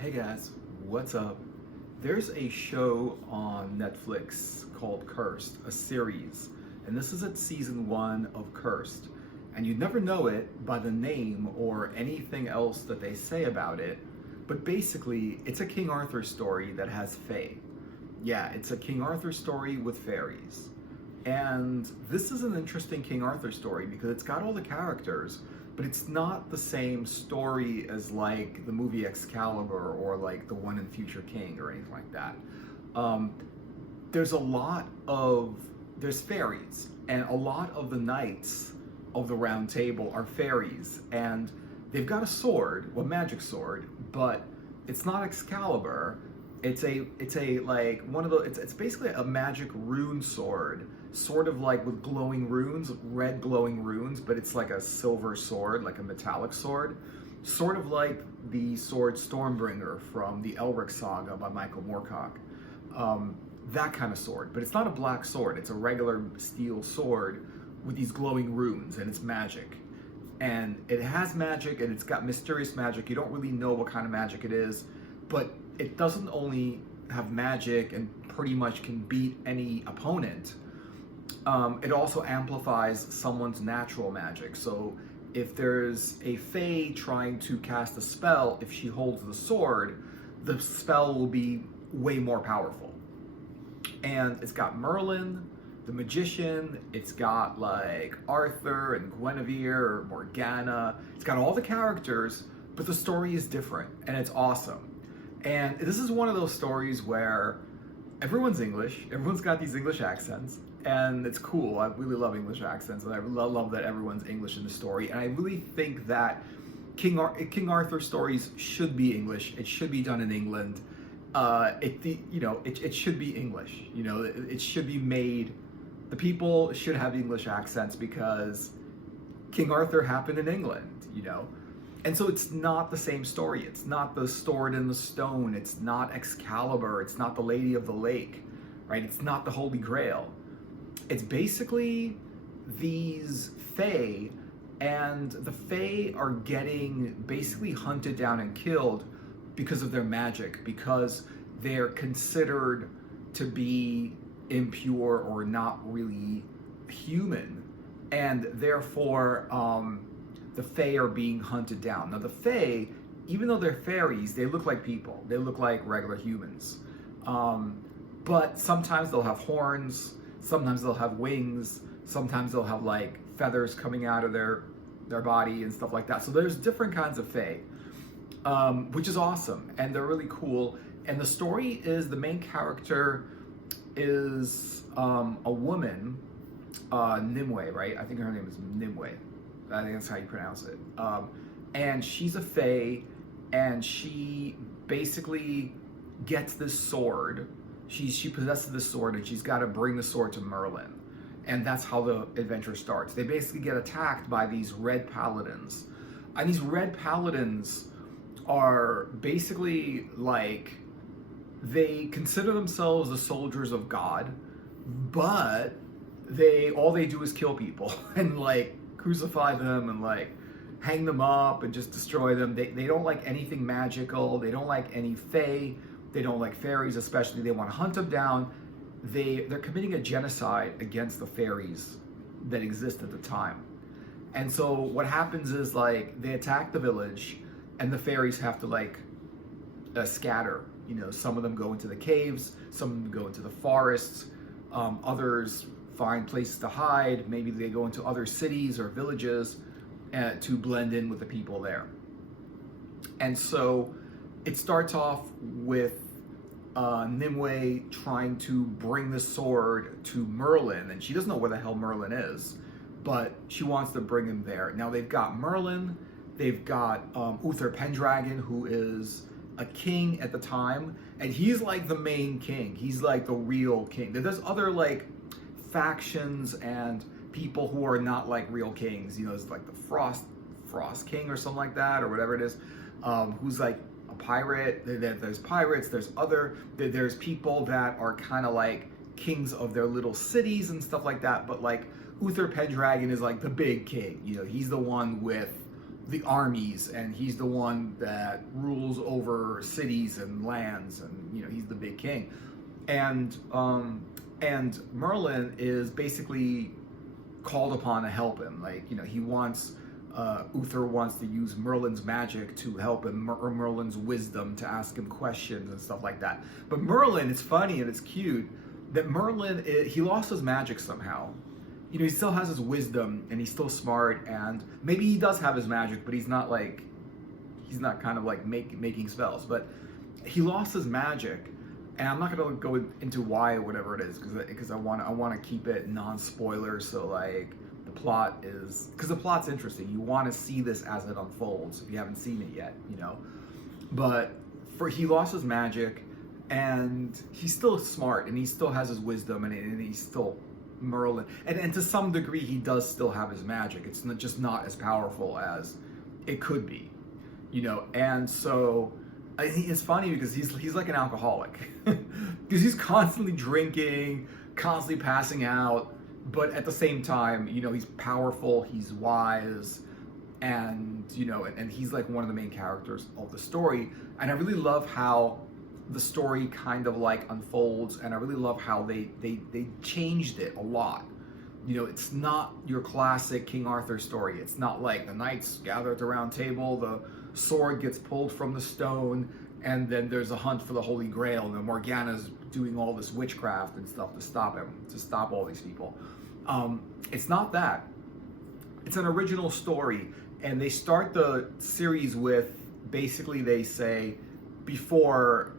Hey guys, what's up? There's a show on Netflix called Cursed, a series, and this is its season one of Cursed. And you'd never know it by the name or anything else that they say about it, but basically, it's a King Arthur story that has fae. Yeah, it's a King Arthur story with fairies. And this is an interesting King Arthur story because it's got all the characters, but it's not the same story as like the movie Excalibur or like the one in Future King or anything like that. Um, there's a lot of there's fairies, and a lot of the knights of the Round Table are fairies, and they've got a sword, a magic sword, but it's not Excalibur. It's a like one of the it's basically a magic rune sword, sort of like with glowing runes, red glowing runes, but it's like a silver sword, like a metallic sword, sort of like the sword Stormbringer from the Elric saga by Michael Moorcock. That kind of sword, but it's not a black sword. It's a regular steel sword with these glowing runes, and it's magic. And it has magic, and it's got mysterious magic. You don't really know what kind of magic it is, but it doesn't only have magic and pretty much can beat any opponent. It also amplifies someone's natural magic. So if there's a fae trying to cast a spell, if she holds the sword, the spell will be way more powerful. And it's got Merlin, the magician. It's got like Arthur and Guinevere or Morgana. It's got all the characters, but the story is different, and it's awesome. And this is one of those stories where everyone's English, everyone's got these English accents, and it's cool. I really love English accents, and I love that everyone's English in the story. And I really think that King Arthur stories should be English. It should be done in England. It should be English. It should be made. The people should have English accents because King Arthur happened in England. And so it's not the same story. It's not the Sword in the Stone. It's not Excalibur. It's not the Lady of the Lake, right? It's not the Holy Grail. It's basically these fae, and the fae are getting basically hunted down and killed because of their magic, because they're considered to be impure or not really human, and therefore the fae are being hunted down. Now the fae, even though they're fairies, they look like people. They look like regular humans. But sometimes they'll have horns, sometimes they'll have wings, sometimes they'll have like feathers coming out of their body and stuff like that. So there's different kinds of fae, which is awesome, and they're really cool. And the story is, the main character is a woman, Nimue, right? I think her name is Nimue. I think that's how you pronounce it. And she's a fae, and she basically gets this sword. She possesses this sword, and she's got to bring the sword to Merlin. And that's how the adventure starts. They basically get attacked by these red paladins. And these red paladins are basically like, they consider themselves the soldiers of God, but all they do is kill people and like crucify them and like hang them up and just destroy them. They don't like anything magical. They don't like any fae. They don't like fairies, especially. They want to hunt them down. They're committing a genocide against the fairies that exist at the time. And so what happens is, like, they attack the village, and the fairies have to like scatter. Some of them go into the caves, some of them go into the forests, others find places to hide. Maybe they go into other cities or villages to blend in with the people there. And so it starts off with Nimue trying to bring the sword to Merlin, and she doesn't know where the hell Merlin is, but she wants to bring him there. Now they've got Merlin, they've got Uther Pendragon, who is a king at the time, and he's like the main king. He's like the real king. There's other like factions and people who are not like real kings. It's like the Frost King or something like that, or whatever it is, who's like a pirate. There's pirates. There's people that are kind of like kings of their little cities and stuff like that. But like Uther Pendragon is like the big king. He's the one with the armies, and he's the one that rules over cities and lands, and he's the big king. And Merlin is basically called upon to help him. Like, he wants Uther wants to use Merlin's magic to help him, or Merlin's wisdom to ask him questions and stuff like that. But Merlin, it's funny and it's cute that Merlin, he lost his magic somehow. He still has his wisdom and he's still smart, and maybe he does have his magic, but he's not kind of like making spells. But he lost his magic, and I'm not going to go into why or whatever it is, because I want to keep it non-spoiler. So like the plot is, because the plot's interesting. You want to see this as it unfolds if you haven't seen it yet, But he lost his magic, and he's still smart, and he still has his wisdom, and he's still Merlin. And to some degree, he does still have his magic. It's just not as powerful as it could be, And so I think it's funny because he's like an alcoholic, because he's constantly drinking, constantly passing out, but at the same time, he's powerful, he's wise, and and he's like one of the main characters of the story. And I really love how the story kind of like unfolds, and I really love how they changed it a lot. It's not your classic King Arthur story. It's not like the knights gather at the round table, the sword gets pulled from the stone, and then there's a hunt for the Holy Grail, and then Morgana's doing all this witchcraft and stuff to stop all these people. It's not that. It's an original story, and they start the series with, basically they say, before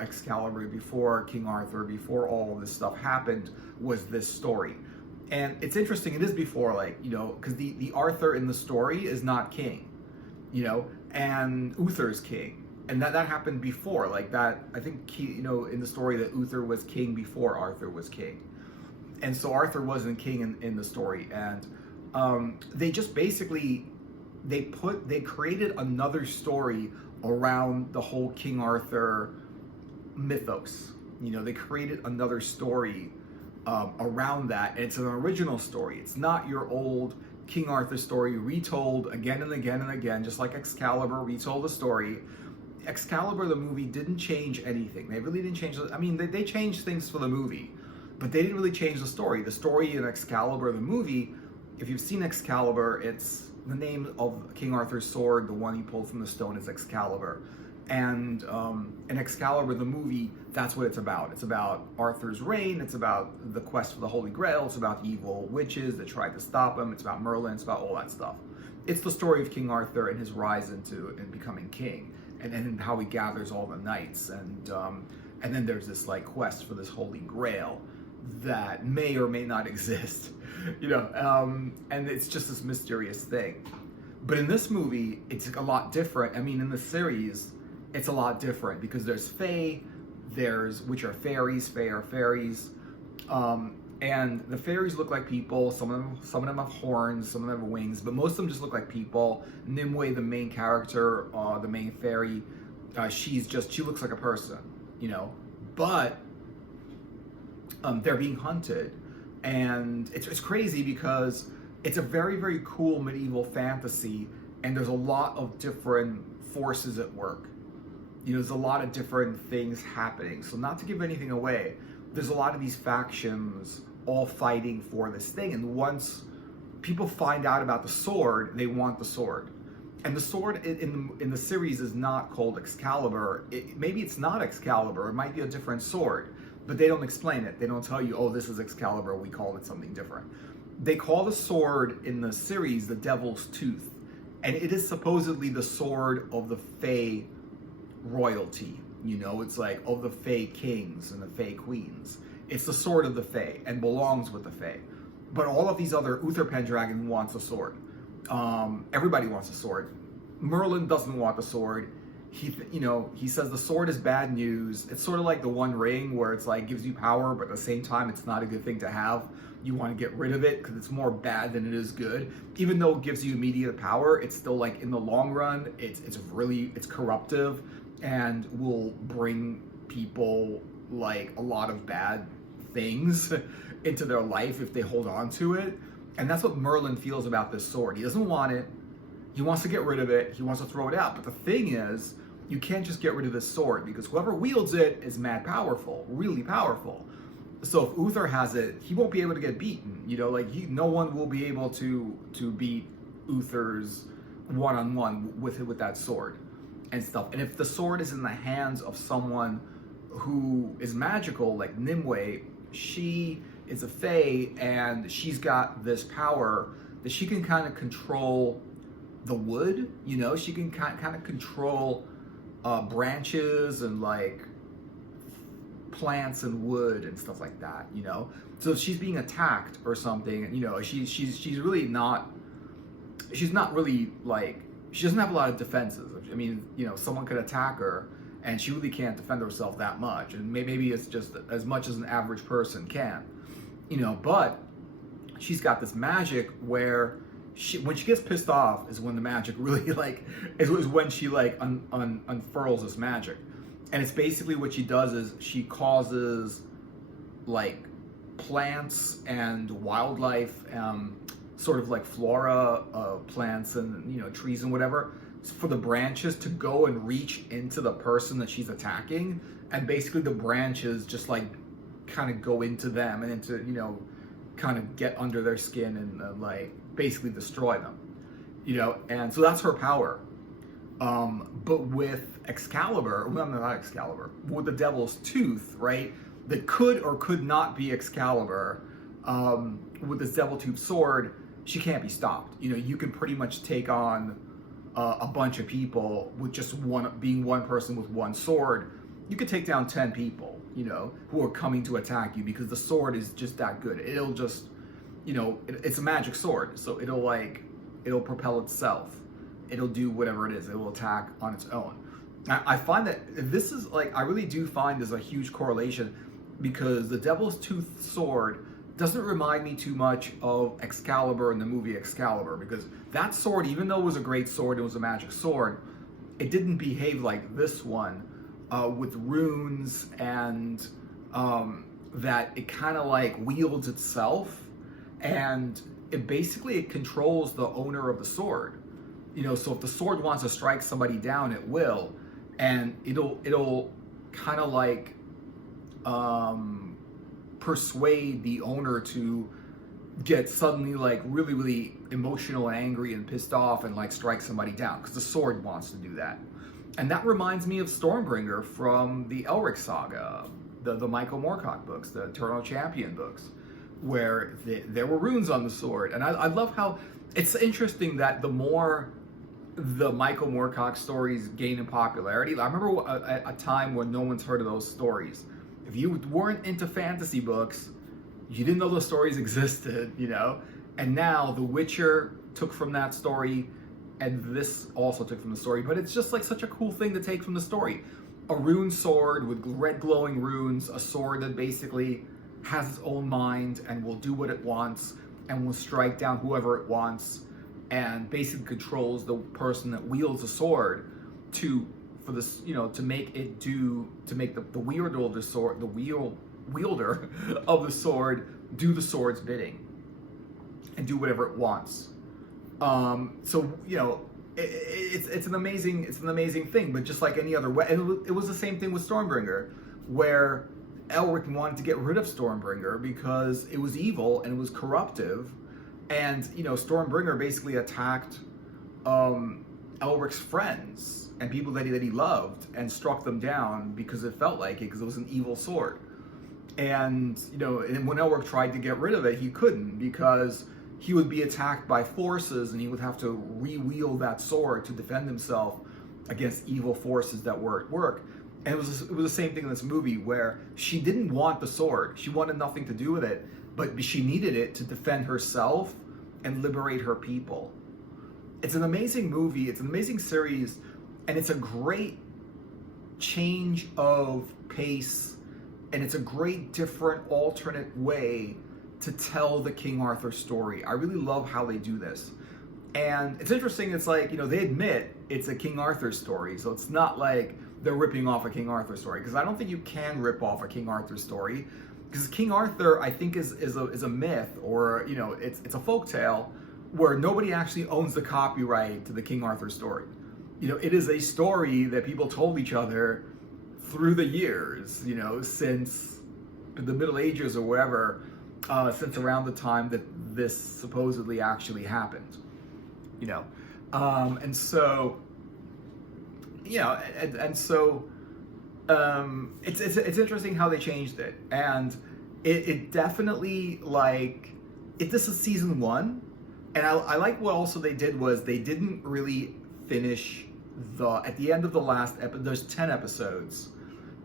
Excalibur, before King Arthur, before all of this stuff happened, was this story. And it's interesting, it is before, because the Arthur in the story is not king, and Uther's king. And that happened before, like that, I think, in the story that Uther was king before Arthur was king. And so Arthur wasn't king in the story. And they just basically, they created another story around the whole King Arthur mythos. They created another story around that. And it's an original story. It's not your old King Arthur story retold again and again and again, just like Excalibur retold the story. Excalibur, the movie, didn't change anything. They really didn't change. They changed things for the movie, but they didn't really change the story. The story in Excalibur, the movie, if you've seen Excalibur, it's the name of King Arthur's sword, the one he pulled from the stone, is Excalibur. And in Excalibur, the movie, that's what it's about. It's about Arthur's reign. It's about the quest for the Holy Grail. It's about evil witches that tried to stop him. It's about Merlin. It's about all that stuff. It's the story of King Arthur and his rise and becoming king, and how he gathers all the knights. And then there's this like quest for this Holy Grail that may or may not exist, and it's just this mysterious thing. But in this movie, it's a lot different. In the series, it's a lot different because there's Fae, which are fairies. Fae are fairies, and the fairies look like people. Some of them have horns, some of them have wings, but most of them just look like people. Nimue, the main character, the main fairy, she looks like a person, but they're being hunted, and it's crazy because it's a very, very cool medieval fantasy, and there's a lot of different forces at work. There's a lot of different things happening. So not to give anything away, there's a lot of these factions all fighting for this thing, and once people find out about the sword, they want the sword. And the sword in the series is not called Excalibur. Maybe it's not Excalibur. It might be a different sword. But they don't explain it. They don't tell you, oh, this is Excalibur, we called it something different. They call the sword in the series the Devil's Tooth. And it is supposedly the sword of the Fae royalty. It's like of the Fae kings and the Fae queens. It's the sword of the Fae and belongs with the Fae. But all of these other, Uther Pendragon wants a sword. Everybody wants a sword. Merlin doesn't want the sword. He says the sword is bad news. It's sort of like the One Ring, where it's like gives you power, but at the same time, it's not a good thing to have. You want to get rid of it because it's more bad than it is good. Even though it gives you immediate power, it's still like in the long run, it's corruptive and will bring people like a lot of bad things into their life if they hold on to it. And that's what Merlin feels about this sword. He doesn't want it. He wants to get rid of it. He wants to throw it out. But the thing is, you can't just get rid of this sword because whoever wields it is mad powerful, really powerful. So if Uther has it, he won't be able to get beaten. Like no one will be able to beat Uther's one-on-one with that sword and stuff. And if the sword is in the hands of someone who is magical, like Nimue, she is a fae, and she's got this power that she can kind of control the wood. She can kind of control branches and like plants and wood and stuff like that. So if she's being attacked or something, she's really not. She's not really like, she doesn't have a lot of defenses. I mean, someone could attack her and she really can't defend herself that much. And maybe it's just as much as an average person can, but she's got this magic where when she gets pissed off is when the magic really is when she unfurls this magic. And it's basically what she does is she causes like plants and wildlife, sort of like flora, plants and trees and whatever, for the branches to go and reach into the person that she's attacking, and basically the branches just like kind of go into them and into kind of get under their skin and like basically destroy them, and so that's her power. But with Excalibur, well, not Excalibur, with the Devil's Tooth, right, that could or could not be Excalibur, with this Devil Tooth sword, she can't be stopped. You can pretty much take on a bunch of people with just being one person with one sword. You could take down 10 people, who are coming to attack you because the sword is just that good. It'll just, it's a magic sword, so it'll propel itself. It'll do whatever it is. It will attack on its own. I find that this is I really do find there's a huge correlation, because the Devil's Tooth sword doesn't remind me too much of Excalibur in the movie Excalibur, because that sword, even though it was a great sword, it was a magic sword, it didn't behave like this one, with runes and that it kind of wields itself, and it controls the owner of the sword. So if the sword wants to strike somebody down, it will, and it'll kind of persuade the owner to get suddenly really, really emotional and angry and pissed off and strike somebody down, because the sword wants to do that. And that reminds me of Stormbringer from the Elric saga, the Michael Moorcock books, the Eternal Champion books, where there were runes on the sword. And I love how it's interesting that the more the Michael Moorcock stories gain in popularity, I remember a time when no one's heard of those stories. If you weren't into fantasy books, you didn't know those stories existed, And now The Witcher took from that story, and this also took from the story. But it's just such a cool thing to take from the story. A rune sword with red glowing runes, a sword that basically has its own mind and will do what it wants and will strike down whoever it wants, and basically controls the person that wields the sword to make the wielder of the sword, wielder of the sword, do the sword's bidding and do whatever it wants. It's an amazing thing. But just like any other way, and it was the same thing with Stormbringer, where Elric wanted to get rid of Stormbringer because it was evil and it was corruptive, and Stormbringer basically attacked Elric's friends and people that he loved, and struck them down because it felt like it, because it was an evil sword. And and when Elric tried to get rid of it, he couldn't, because he would be attacked by forces and he would have to re-wield that sword to defend himself against evil forces that were at work. And it was the same thing in this movie, where she didn't want the sword. She wanted nothing to do with it, but she needed it to defend herself and liberate her people. It's an amazing movie. It's an amazing series. And it's a great change of pace. And it's a great different alternate way to tell the King Arthur story. I really love how they do this. And it's interesting, it's they admit it's a King Arthur story, so it's not like they're ripping off a King Arthur story, because I don't think you can rip off a King Arthur story, because King Arthur, I think, is a myth, or it's a folktale where nobody actually owns the copyright to the King Arthur story. You know, it is a story that people told each other through the years, you know, since the Middle Ages or whatever, since around the time that this supposedly actually happened, you know. And so, you know, it's interesting how they changed it, and it definitely, like, if this is season 1, and I like what also they did was they didn't really finish at the end of the last episode. There's 10 episodes.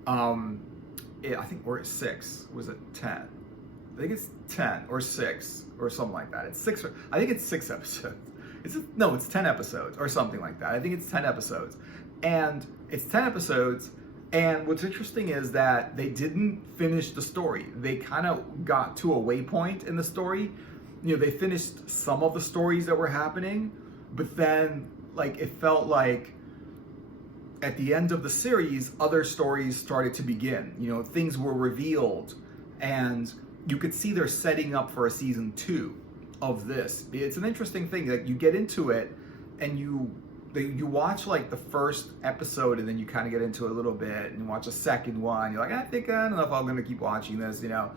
I think we're at 6. Was it 10? I think it's 10 or 6 or something like that. It's 6. I think it's 6 episodes. No, it's 10 episodes or something like that. I think it's 10 episodes, and it's 10 episodes. And what's interesting is that they didn't finish the story. They kind of got to a waypoint in the story. You know, they finished some of the stories that were happening, but then, like, it felt like at the end of the series, other stories started to begin. You know, things were revealed, and you could see they're setting up for a season 2 of this. It's an interesting thing. Like, you get into it, and you watch like the first episode, and then you kind of get into it a little bit, and you watch a second one. You're like, I don't know if I'm gonna keep watching this. You know,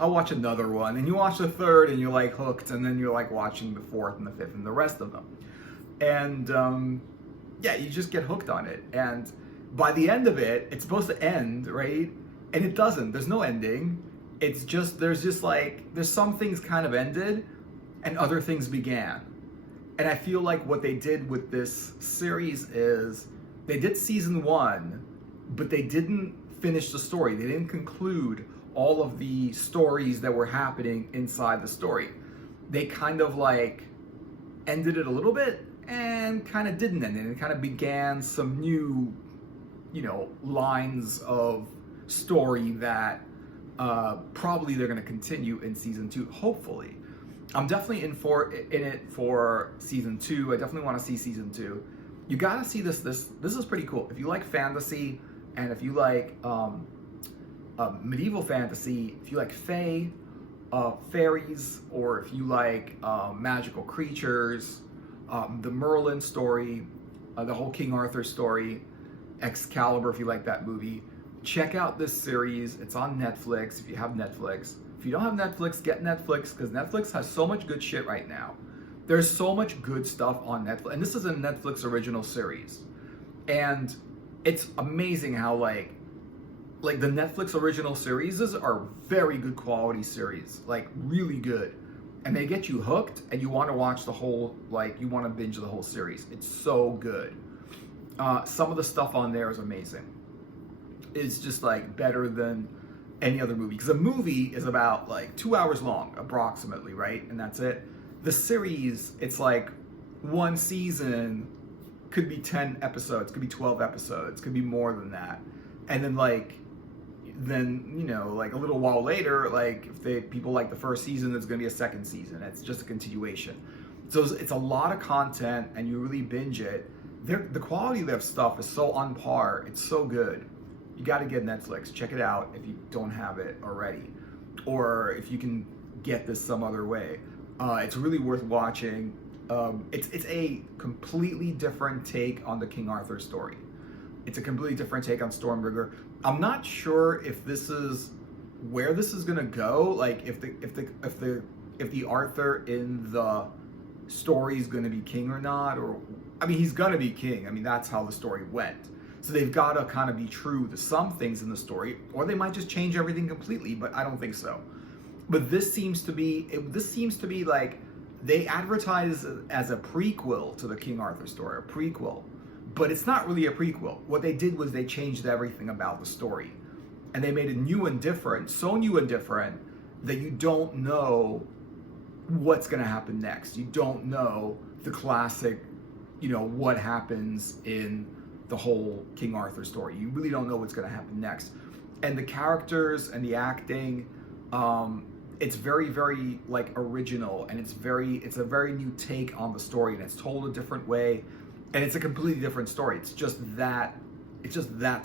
I'll watch another one, and you watch the third, and you're like hooked, and then you're like watching the fourth and the fifth and the rest of them. And yeah, you just get hooked on it. And by the end of it, it's supposed to end, right? And it doesn't. There's no ending. It's just there's some things kind of ended, and other things began. And I feel like what they did with this series is they did season 1, but they didn't finish the story. They didn't conclude all of the stories that were happening inside the story. They kind of like ended it a little bit and kind of didn't end it. It kind of began some new, you know, lines of story that probably they're going to continue in season 2, hopefully. I'm definitely in it for season 2. I definitely want to see season 2. You gotta see this. This is pretty cool. If you like fantasy, and if you like medieval fantasy, if you like fae, fairies, or if you like magical creatures, the Merlin story, the whole King Arthur story, Excalibur, if you like that movie, check out this series. It's on Netflix if you have Netflix. If you don't have Netflix, get Netflix, because Netflix has so much good shit right now. There's so much good stuff on Netflix, and this is a Netflix original series. And it's amazing how like the Netflix original series are very good quality series, like really good. And they get you hooked, and you want to watch the whole, like you want to binge the whole series. It's so good. Some of the stuff on there is amazing. It's just like better than any other movie, because a movie is about like 2 hours long approximately, right? And that's it. The series, it's like one season could be 10 episodes, could be 12 episodes, could be more than that. And then you know, like a little while later, like if people like the first season, there's going to be a second season. It's just a continuation. So it's a lot of content, and you really binge it. The quality of their stuff is so on par. It's so good. You got to get Netflix. Check it out if you don't have it already, or if you can get this some other way. It's really worth watching. It's a completely different take on the King Arthur story. It's a completely different take on Stormbreaker. I'm not sure if this is where this is gonna go. Like if the Arthur in the story is gonna be king or not, or I mean he's gonna be king. I mean that's how the story went. So they've got to kind of be true to some things in the story, or they might just change everything completely, but I don't think so. But this seems to be like they advertise as a prequel to the King Arthur story, a prequel, but it's not really a prequel. What they did was they changed everything about the story, and they made it new and different, so new and different that you don't know what's going to happen next. You don't know the classic, you know, what happens in the whole King Arthur story. You really don't know what's going to happen next. And the characters and the acting, it's very, very like original, and it's a very new take on the story, and it's told a different way, and it's a completely different story. It's just that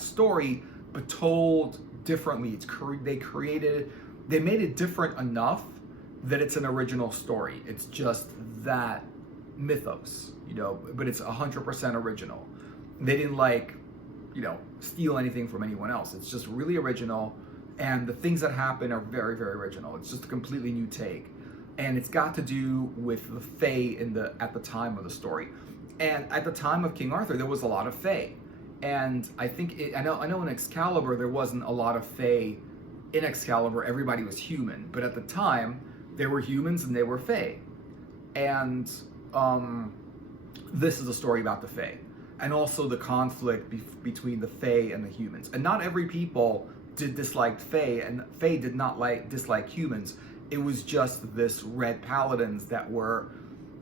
story, but told differently. They made it different enough that it's an original story. It's just that mythos, you know, but it's 100% original. They didn't like, you know, steal anything from anyone else. It's just really original, and the things that happen are very, very original. It's just a completely new take, and it's got to do with the Fae at the time of the story. And at the time of King Arthur, there was a lot of Fae, and I think I know in Excalibur there wasn't a lot of Fae. In Excalibur, everybody was human, but at the time there were humans and they were Fae, and this is a story about the Fae, and also the conflict between the Fae and the humans. And not every people did dislike Fae, and Fae did not dislike humans. It was just this Red Paladins that were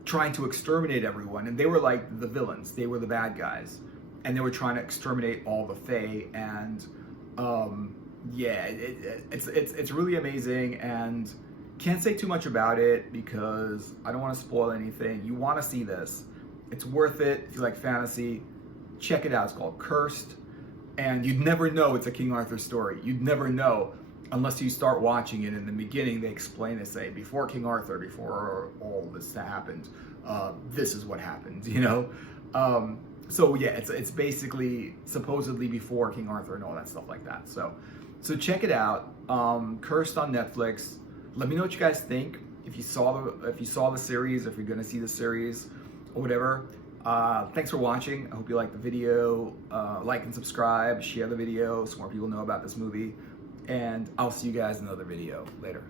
trying to exterminate everyone, and they were like the villains. They were the bad guys, and they were trying to exterminate all the Fae. And yeah, it's really amazing, and can't say too much about it because I don't want to spoil anything. You want to see this. It's worth it if you like fantasy. Check it out. It's called Cursed, and you'd never know it's a King Arthur story. You'd never know unless you start watching it. In the beginning, they explain it, say, before King Arthur, before all this happened, this is what happened, you know? So yeah, it's basically supposedly before King Arthur and all that stuff like that. So check it out. Cursed on Netflix. Let me know what you guys think. If you saw the series, if you're gonna see the series, or whatever. Thanks for watching. I hope you liked the video. Like and subscribe, share the video so more people know about this movie. And I'll see you guys in another video later.